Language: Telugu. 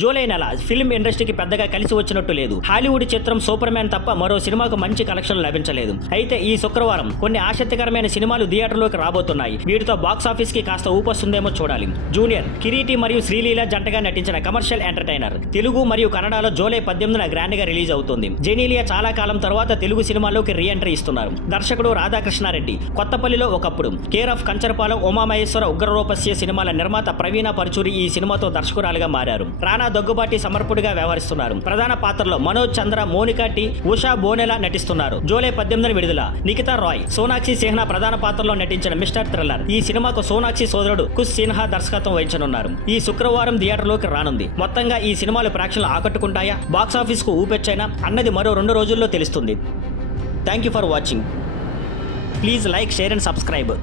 జూలై నెల ఫిల్మ్ ఇండస్ట్రీకి పెద్దగా కలిసి వచ్చినట్టు లేదు. హాలీవుడ్ చిత్రం సూపర్ మ్యాన్ తప్ప మరో సినిమాకు మంచి కలెక్షన్లు లభించలేదు. అయితే ఈ శుక్రవారం కొన్ని ఆసక్తికరమైన సినిమాలు థియేటర్లోకి రాబోతున్నాయి. వీటితో బాక్స్ ఆఫీస్ కి కాస్త ఊపొస్తుందేమో చూడాలి. జూనియర్, కిరీటి మరియు శ్రీలీల జంటగా నటించిన కమర్షియల్ ఎంటర్టైనర్ తెలుగు మరియు కన్నడలో జూలై 18న గ్రాండ్ గా రిలీజ్ అవుతుంది. జెనీలియా చాలా కాలం తర్వాత తెలుగు సినిమాల్లోకి రీ ఎంట్రీ ఇస్తున్నారు. దర్శకుడు రాధాకృష్ణారెడ్డి కొత్తపల్లిలో ఒకప్పుడు, కేర్ ఆఫ్ కంచరపాలెం, ఉమామహేశ్వర, ఉగ్రరూపస్య సినిమాల నిర్మాత ప్రవీణ పరుచూరి ఈ సినిమాతో దర్శకురాలుగా మారారు. రానా దగ్గుబాటి సమర్పుడిగా వ్యవహరిస్తున్నారు. ప్రధాన పాత్రలో మనోజ్ చంద్ర, మోనికా టీ, ఉషా బోనెలా నటిస్తున్నారు. జూలై 18న విడుదల. నిఖితా రాయ్, సోనాక్షి సిన్హా ప్రధాన పాత్రలో నటించిన మిస్టర్ థ్రిల్లర్. ఈ సినిమాకు సోనాక్షి సోదరుడు కుష్ సిన్హా దర్శకత్వం వహించనున్నారు. ఈ శుక్రవారం థియేటర్లోకి రానుంది. మొత్తంగా ఈ సినిమాలు ప్రేక్షకులను ఆకట్టుకుంటాయా, బాక్స్ ఆఫీస్ కు ఊపెచ్చైనా అన్నది మరో 2 రోజుల్లో తెలుస్తుంది. Thank you for watching. Please like, share and subscribe.